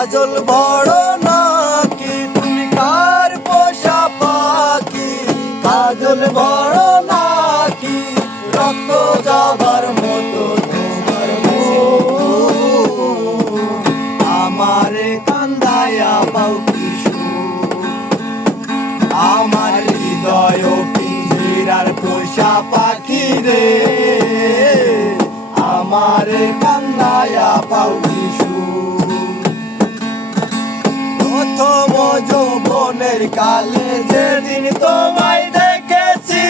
কাজল বড় নাকি তুমি কার পোষা পাখি, কাজল বড় নাকি রক্ত যাবার মতো তোমার মুখ, আমারে কান্দায়া পাও কি সুখ, আমার হৃদয় পিঞ্জিরার পোষা পাখি রে, আমারে কান্দায়া পাও কি সুখ। প্রথম যৌবনের কালে যেদিন তোমায় দেখেছি,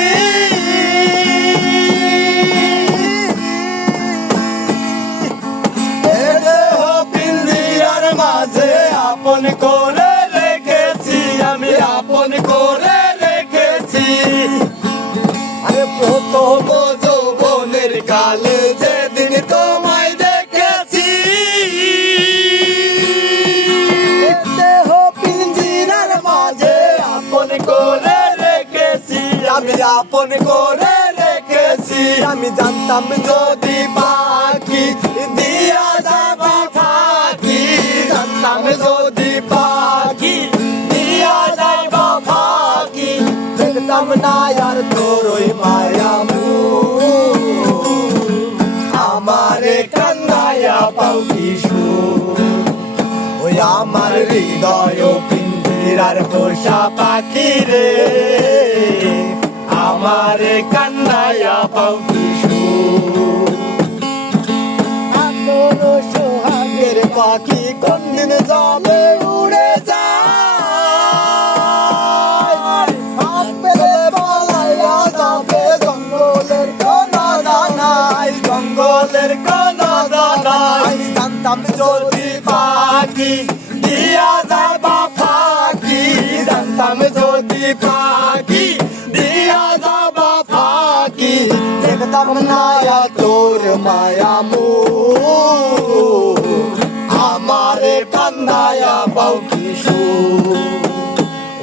এ দেহ পিঞ্জিরার মাঝে আপন করে রেখেছি, আমি আপন করে রেখেছি। আরে প্রথম যৌবনের কালে যেদিন তোমায় দেখেছি, দেহ পিঞ্জিরার মাঝে আপন করে রেখেছি, আমি আপন করে রেখেছি। আমি জানতাম যদি পাখি দিয়া যাবা ফাঁকি, জানতাম যদি পাখি দিয়া যাবা ফাঁকি, দেখতাম না আর তোর ওই মায়া মুখ, আমারে কান্দায়া পাও কি সুখ। ওই আমার হৃদয় পিঞ্জিরার পোষা পাখি রে, আমারে কান্দায়া পাও কি সুখ। আদর সোহাগের পাখি কোনদিন যাবে উড়ে যায়, আপেলে পালাইয়া যাবে জঙ্গলের কোন জানাই, জঙ্গলের কোন জানাই। জানতাম যদি পাখি দিয়া যাবা ফাঁকি, জানতাম যদি পাখি দিয়া যাবা ফাঁকি, দেখতাম না তোর মায়া মুখ, আমারে কান্দায়া পাও কি সুখ।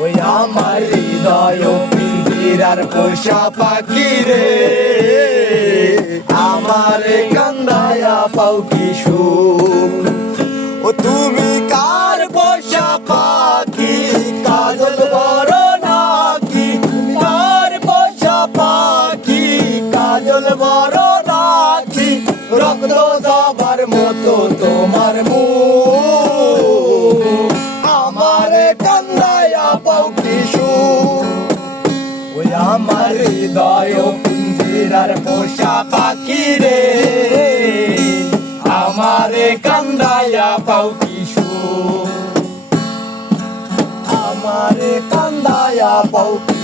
ওই আমার হৃদয় পিঞ্জিরার পোষা পাখি রে, আমারে কান্দায়া পাও কি সুখ। ও তুমি কার পোষা পাখি, কাজল বড় নাকি কার পোষা পাখি, কাজল বড় নাকি রক্ত যাবার মতো তোমার মুখ, আমারে কান্দায়া পাও কি সুখ। ওই আমার হৃদয় পিঞ্জিরার পোষা পাখি রে, আমারে কান্দায়া পাও কি সুখ, আমারে কান্দায়া পাও কি